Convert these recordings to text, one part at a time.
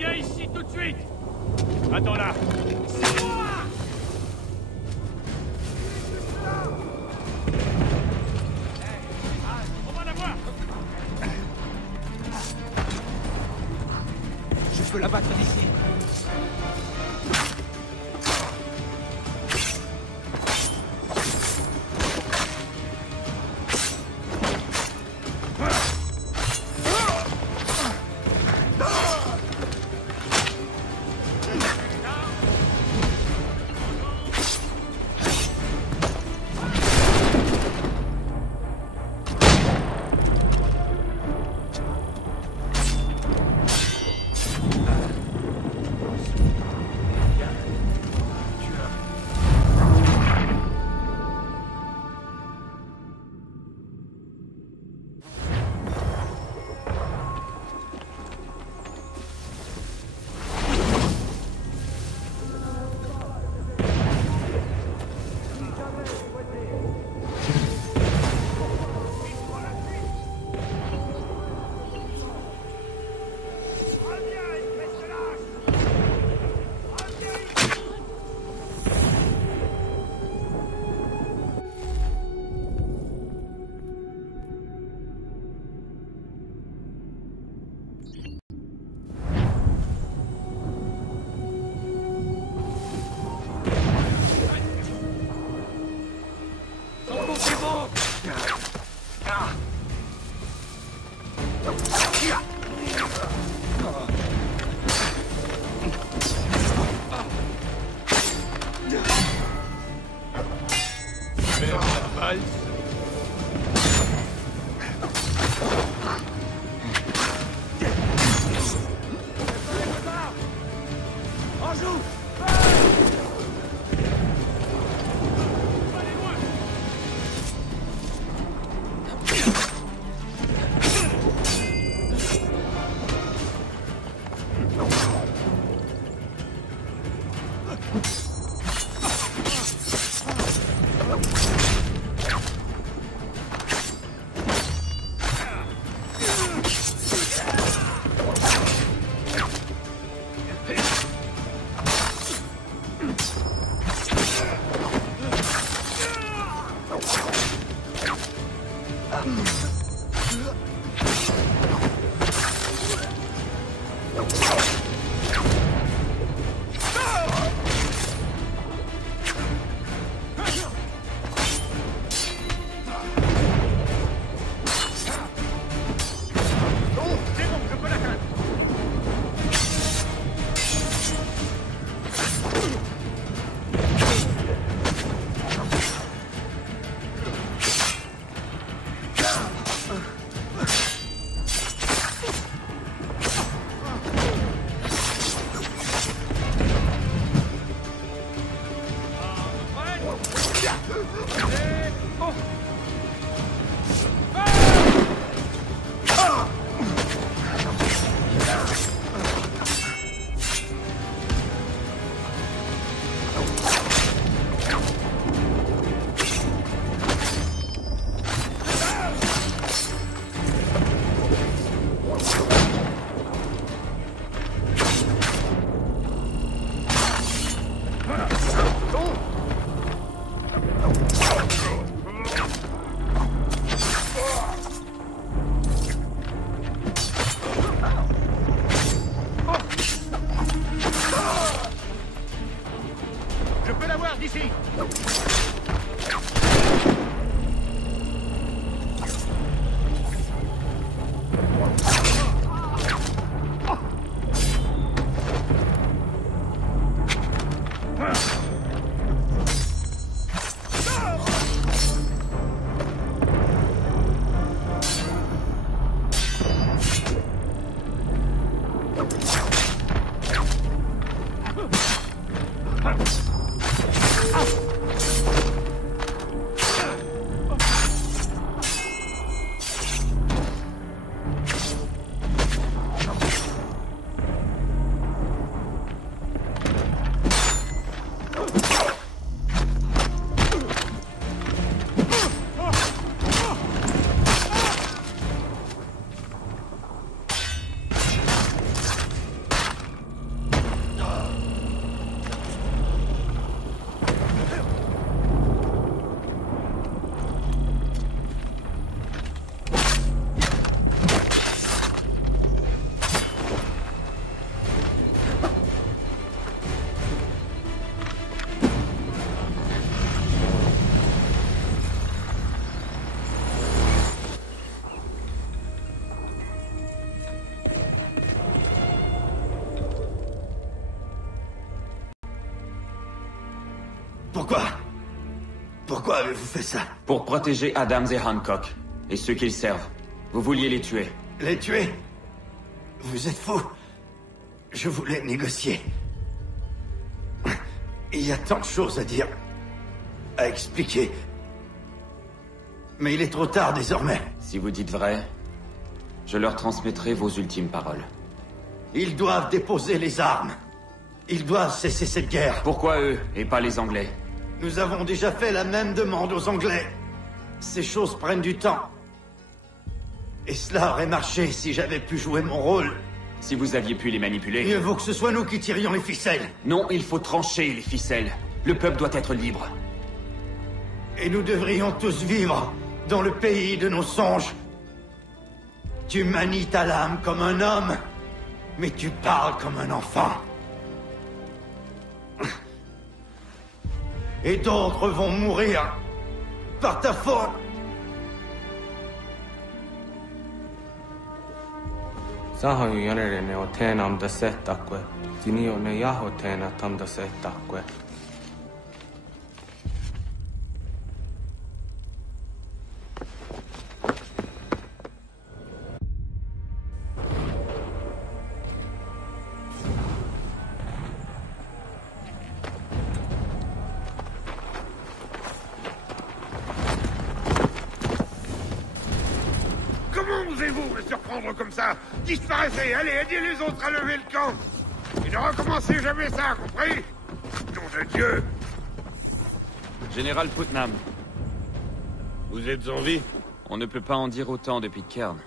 Viens ici tout de suite. Attends là. C'est moi. On va la voir. Je peux la battre d'ici. Pourquoi? Pourquoi avez-vous fait ça? Pour protéger Adams et Hancock, et ceux qu'ils servent. Vous vouliez les tuer. Les tuer? Vous êtes fou. Je voulais négocier. Il y a tant de choses à dire, à expliquer. Mais il est trop tard désormais. Si vous dites vrai, je leur transmettrai vos ultimes paroles. Ils doivent déposer les armes. Ils doivent cesser cette guerre. Pourquoi eux, et pas les Anglais? Nous avons déjà fait la même demande aux Anglais. Ces choses prennent du temps. Et cela aurait marché si j'avais pu jouer mon rôle. Si vous aviez pu les manipuler... Mieux vaut que ce soit nous qui tirions les ficelles. Non, il faut trancher les ficelles. Le peuple doit être libre. Et nous devrions tous vivre dans le pays de nos songes. Tu manies ta lame comme un homme, mais tu parles comme un enfant. Et d'autres vont mourir par ta faute. Sahoin järjenne o teenam da setakwe. Tini on ne jaho teena tam da setakwe. Comment osez-vous me surprendre comme ça? Disparaissez, allez, aidez les autres à lever le camp. Et ne recommencez jamais ça, compris? Nom de Dieu! Général Putnam, Vous êtes en vie? on ne peut pas en dire autant depuis Cairn.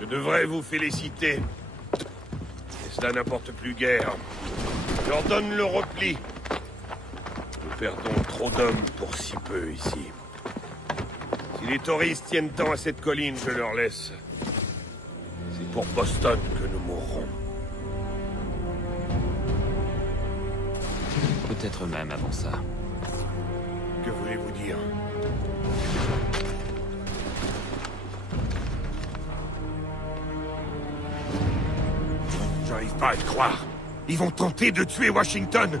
Je devrais vous féliciter. Et cela n'importe plus guère. J'ordonne le repli. Nous perdons trop d'hommes pour si peu ici. Si les Tories tiennent tant à cette colline, je leur laisse. C'est pour Boston que nous mourrons. Peut-être même avant ça. Que voulez-vous dire? J'arrive pas à le croire. Ils vont tenter de tuer Washington.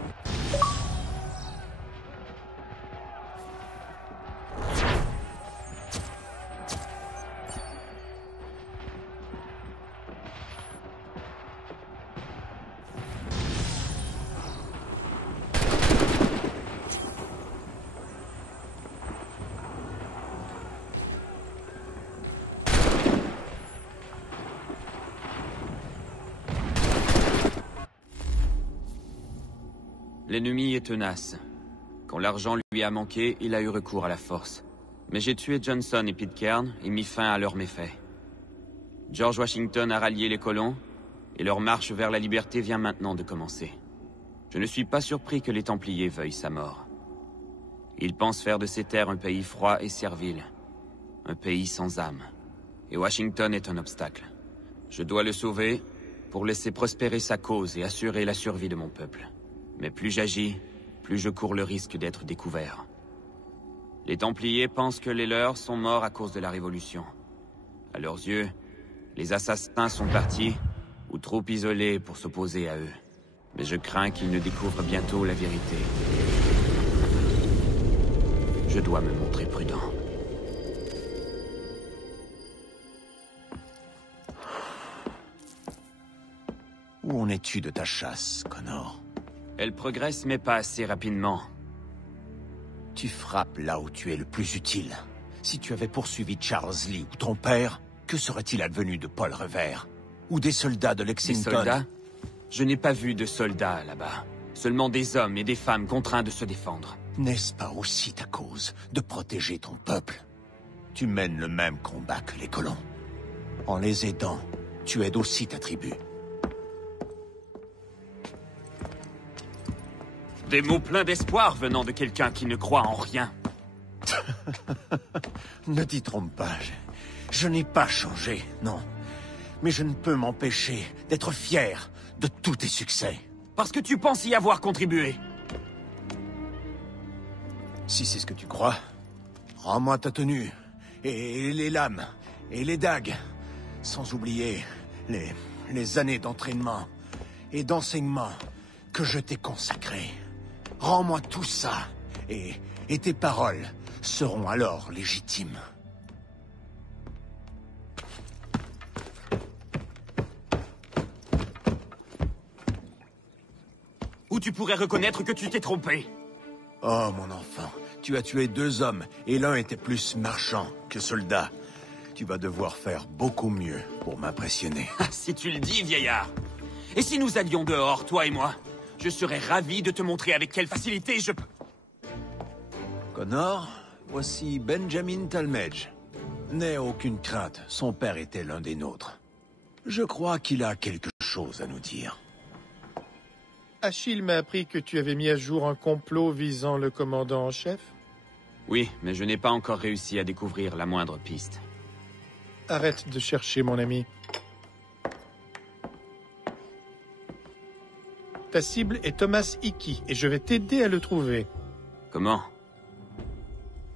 L'ennemi est tenace. Quand l'argent lui a manqué, il a eu recours à la force. Mais j'ai tué Johnson et Pitcairn et mis fin à leurs méfaits. George Washington a rallié les colons, et leur marche vers la liberté vient maintenant de commencer. Je ne suis pas surpris que les Templiers veuillent sa mort. Ils pensent faire de ces terres un pays froid et servile. Un pays sans âme. Et Washington est un obstacle. Je dois le sauver pour laisser prospérer sa cause et assurer la survie de mon peuple. Mais plus j'agis, plus je cours le risque d'être découvert. Les Templiers pensent que les leurs sont morts à cause de la Révolution. À leurs yeux, les assassins sont partis, ou trop isolés pour s'opposer à eux. Mais je crains qu'ils ne découvrent bientôt la vérité. Je dois me montrer prudent. Où en es-tu de ta chasse, Connor? Elle progresse, mais pas assez rapidement. Tu frappes là où tu es le plus utile. Si tu avais poursuivi Charles Lee ou ton père, que serait-il advenu de Paul Revere? Ou des soldats de Des Lexington? soldats? Je n'ai pas vu de soldats là-bas. Seulement des hommes et des femmes contraints de se défendre. N'est-ce pas aussi ta cause de protéger ton peuple? Tu mènes le même combat que les colons. En les aidant, tu aides aussi ta tribu. Des mots pleins d'espoir venant de quelqu'un qui ne croit en rien. Ne t'y trompe pas, je n'ai pas changé, non. Mais je ne peux m'empêcher d'être fier de tous tes succès. Parce que tu penses y avoir contribué. Si c'est ce que tu crois, rends-moi ta tenue, et les lames, et les dagues, sans oublier les années d'entraînement et d'enseignement que je t'ai consacrées. Rends-moi tout ça, et tes paroles seront alors légitimes. Ou tu pourrais reconnaître que tu t'es trompé. Oh, mon enfant, tu as tué 2 hommes, et l'un était plus marchand que soldat. Tu vas devoir faire beaucoup mieux pour m'impressionner. Ah, si tu le dis, vieillard. Et si nous allions dehors, toi et moi? Je serais ravi de te montrer avec quelle facilité je peux... Connor, voici Benjamin Talmadge. N'aie aucune crainte, son père était l'un des nôtres. Je crois qu'il a quelque chose à nous dire. Achille m'a appris que tu avais mis à jour un complot visant le commandant en chef. Oui, mais je n'ai pas encore réussi à découvrir la moindre piste. Arrête de chercher, mon ami. Ta cible est Thomas Hickey, et je vais t'aider à le trouver. Comment?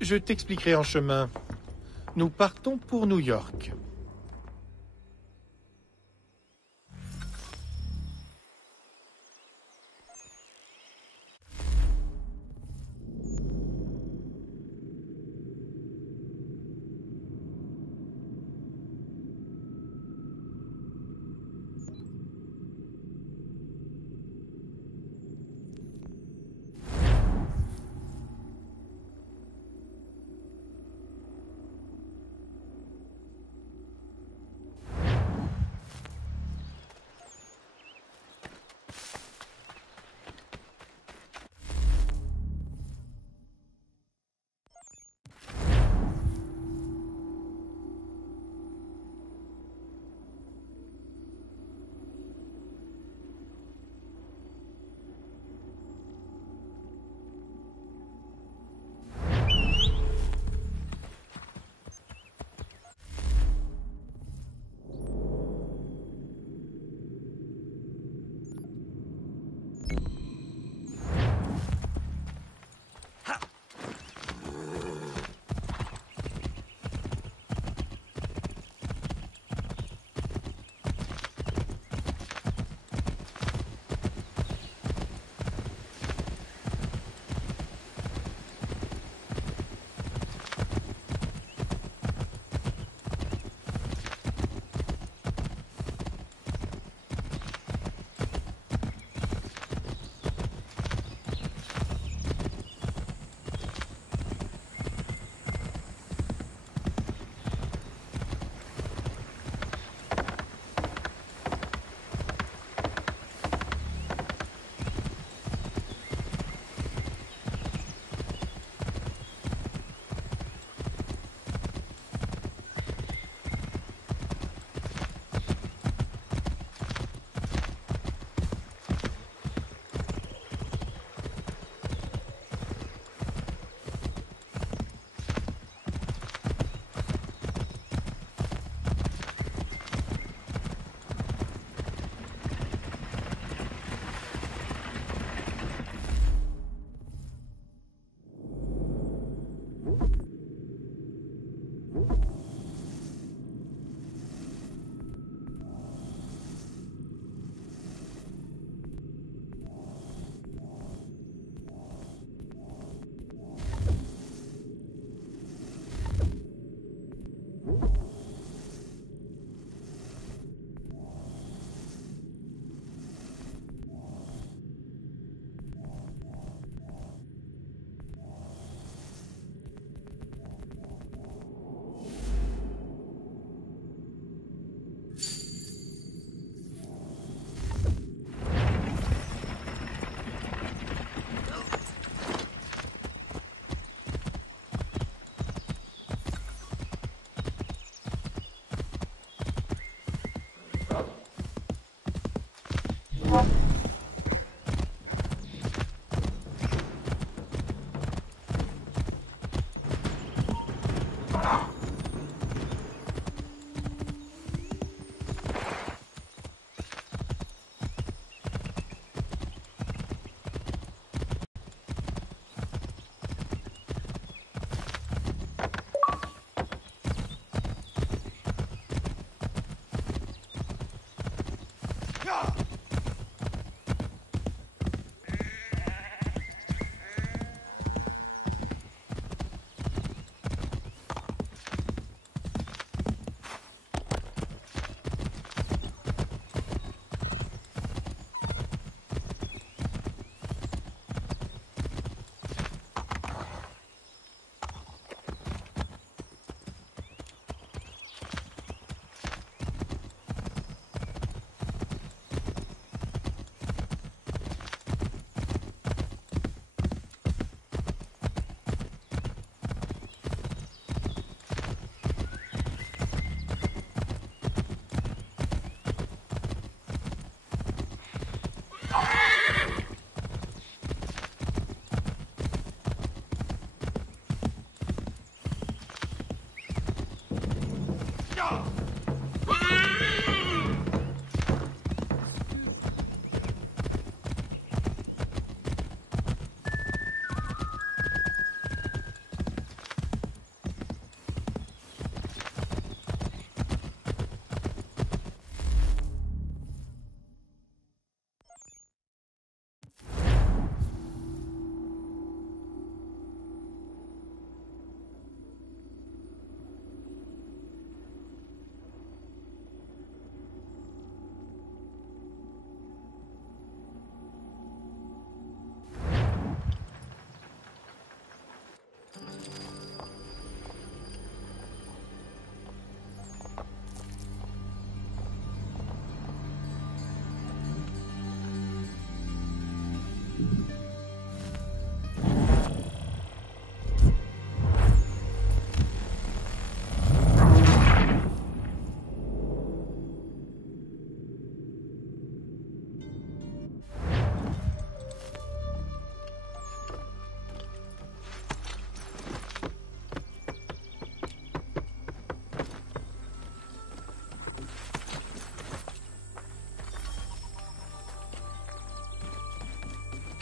Je t'expliquerai en chemin. Nous partons pour New York.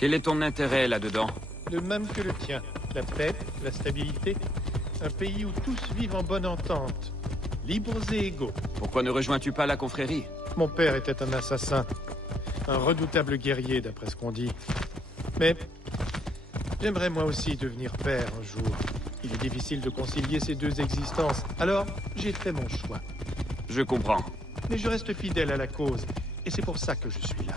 Quel est ton intérêt là-dedans? Le même que le tien. La paix, la stabilité. Un pays où tous vivent en bonne entente. Libres et égaux. Pourquoi ne rejoins-tu pas la confrérie? Mon père était un assassin. Un redoutable guerrier, d'après ce qu'on dit. Mais j'aimerais moi aussi devenir père un jour. Il est difficile de concilier ces deux existences. Alors, j'ai fait mon choix. Je comprends. Mais je reste fidèle à la cause. Et c'est pour ça que je suis là.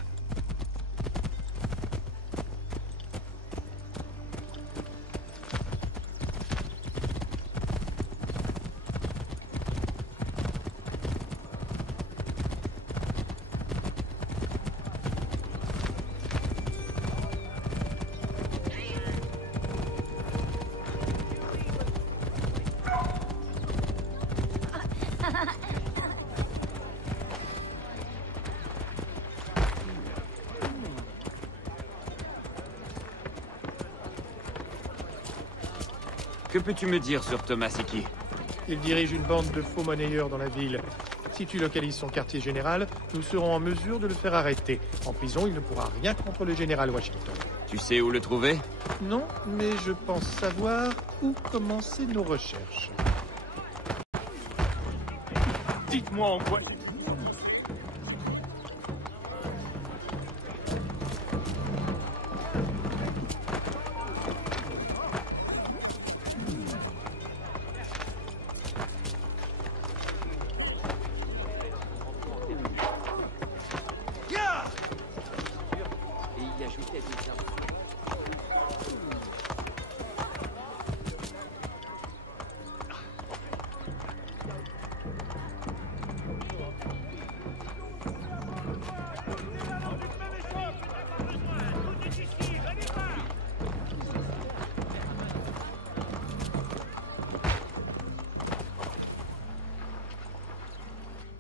Que peux-tu me dire sur Tomasiki? Il dirige une bande de faux monnayeurs dans la ville. Si tu localises son quartier général, nous serons en mesure de le faire arrêter. En prison, il ne pourra rien contre le général Washington. Tu sais où le trouver? Non, mais je pense savoir où commencer nos recherches. Dites-moi en quoi...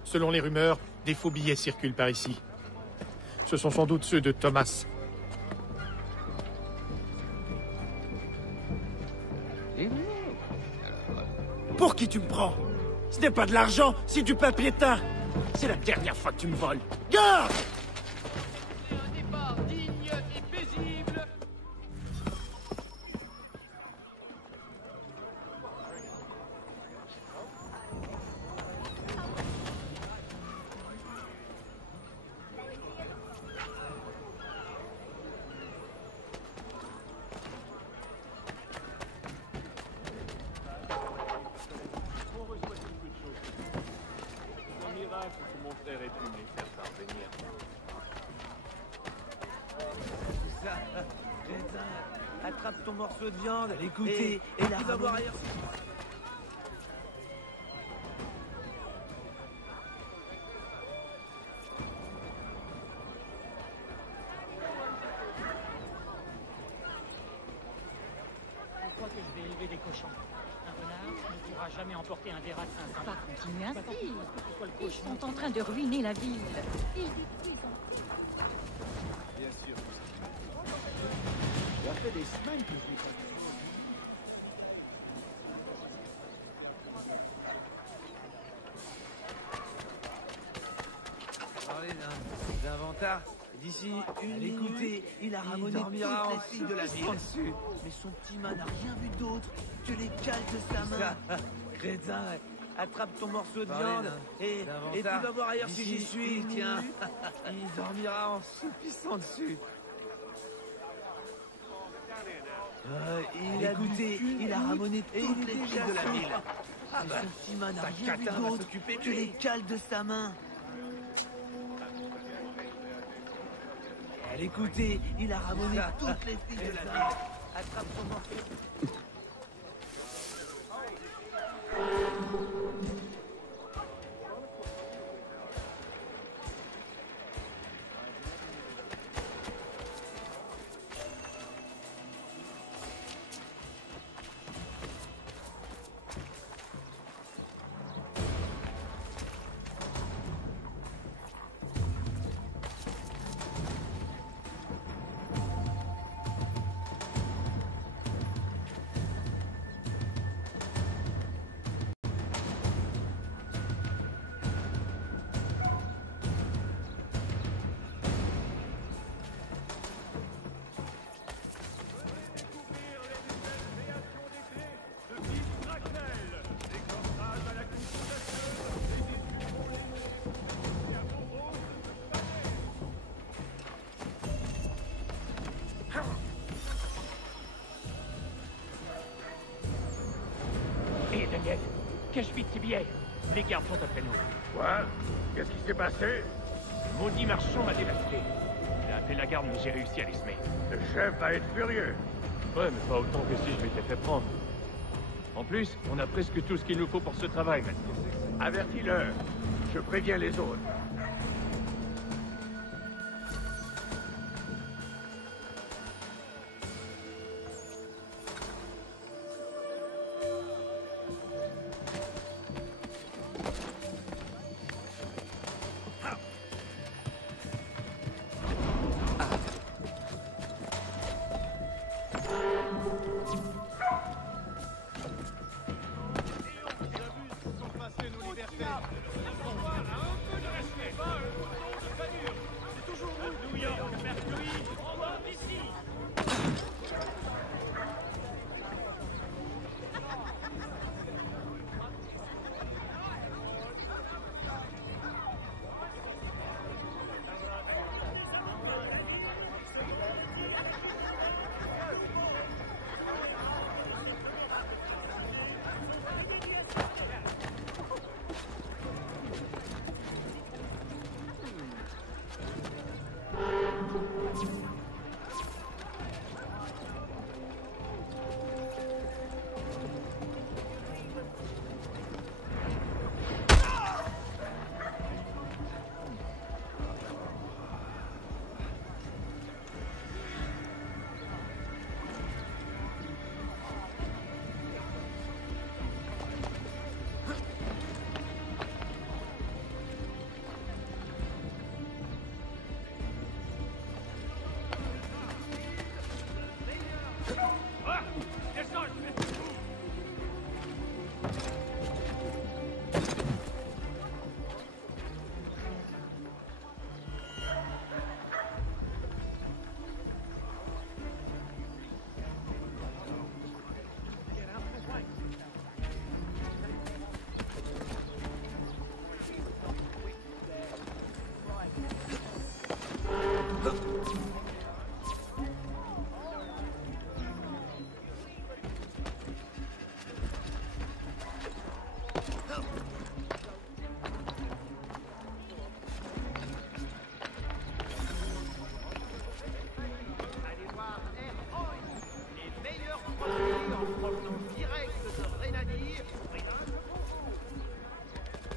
Selon les rumeurs, des faux billets circulent par ici. Ce sont sans doute ceux de Thomas. Pour qui tu me prends? Ce n'est pas de l'argent, c'est du papier teint. C'est la dernière fois que tu me voles. Garde! Un départ digne et paisible. Attrape ton morceau de viande, écoutez, et la va voir ailleurs. Je crois que je vais élever des cochons. Un renard ne pourra jamais emporter un verra de 500. Pas continuer ainsi. Ils sont en train de ruiner la ville. Ils détruisent. Bien sûr. Ça fait des semaines que je l'ai pas. Parlez d'inventaire. D'ici une écoutez, il a ramené toutes les filles de la ville. Dessus. Mais son petit main n'a rien vu d'autre que les cales de sa main. Crétin, attrape ton morceau de viande et tu vas voir ailleurs si j'y suis, tiens. Il dormira en soupissant dessus. Écoutez, il a ramené toutes les filles de la ville. Mais son petit main n'a rien vu d'autre que les cales de sa main. Écoutez, il a ramené toutes les filles de la ville. Attrape son morceau. Et Daniel, cache vite ces billets. Les gardes sont après nous. Quoi? Qu'est-ce qui s'est passé? Le maudit marchand m'a démasqué. Il a appelé la garde, mais j'ai réussi à les semer. Le chef va être furieux. Ouais, mais pas autant que si je m'étais fait prendre. En plus, on a presque tout ce qu'il nous faut pour ce travail maintenant. Avertis-le. Je préviens les autres.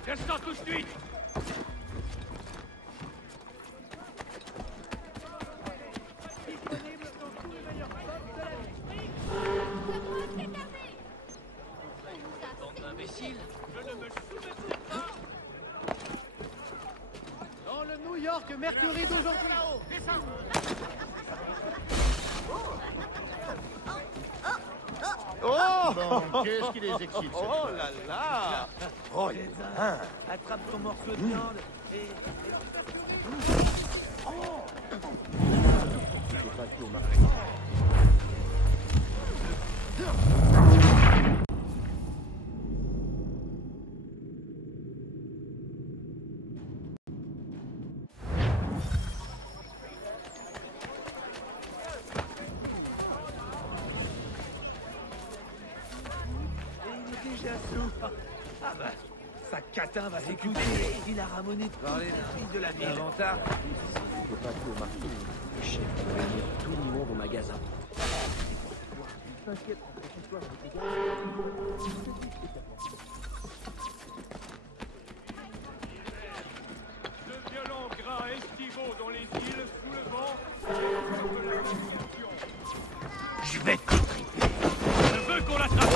Descends tout de suite! Bande d'imbéciles! Je ne me soumettrai pas! Dans le New York Mercury d'aujourd'hui! Oh bon, qu'est-ce qui les excite? Oh là là! Oh, Attrape ton morceau de viande et... Déjà sous. Ah bah, sa catin va s'écouter. Il a ramoné toutes les filles de la ville. Inventaire. Il faut pas tout au marché. Le chef va réunir tout le monde au magasin. T'inquiète, toi. De violents gras estivaux dans les îles sous le vent. Je vais t'étriper. Je veux qu'on l'attrape.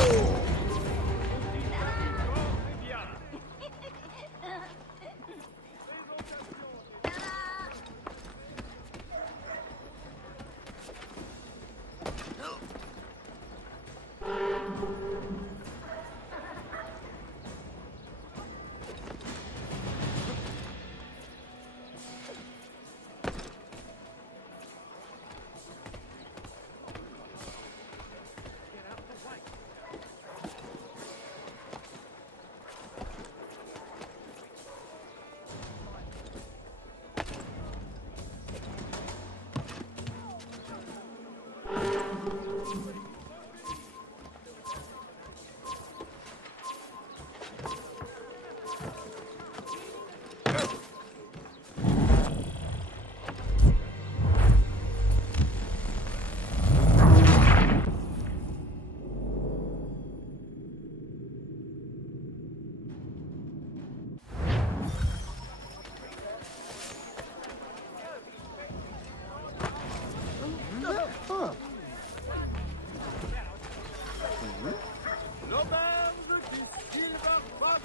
Silver Fox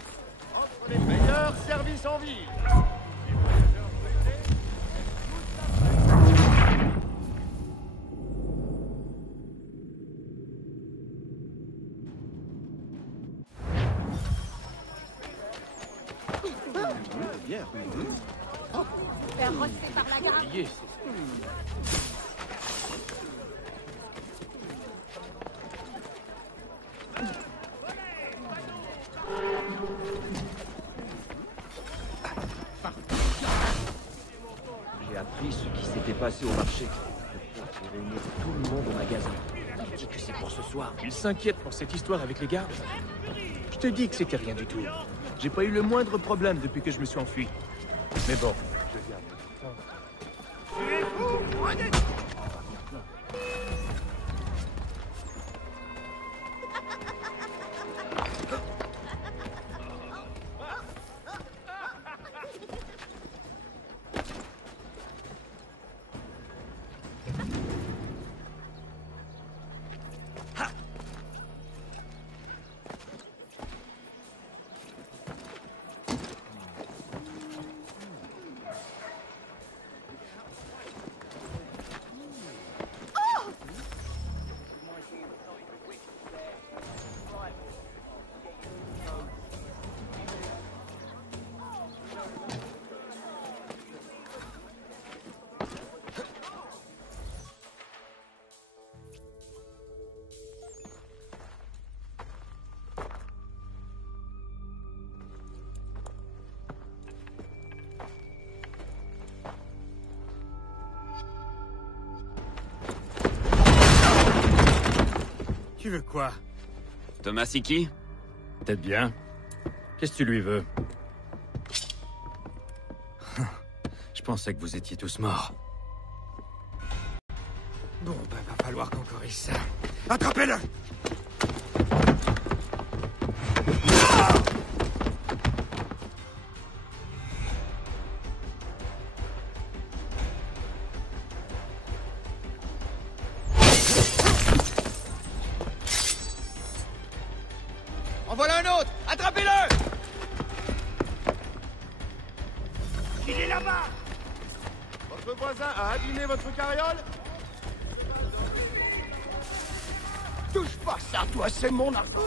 offre les meilleurs services en ville. Bien. Faire relever par la garde. J'ai appris ce qui s'était passé au marché. Le père veut réunir tout le monde au magasin. Il dit que c'est pour ce soir. Il s'inquiète pour cette histoire avec les gardes. Je te dis que c'était rien du tout. J'ai pas eu le moindre problème depuis que je me suis enfui. Mais bon, je viens. Tu veux quoi? Thomas Hickey? Peut-être bien. Qu'est-ce que tu lui veux? Je pensais que vous étiez tous morts. Bon, bah va falloir qu'on corrige ça. Attrapez-le! En voilà un autre! Attrapez-le! Il est là-bas! Votre voisin a abîmé votre carriole? Touche pas ça, toi, c'est mon argent!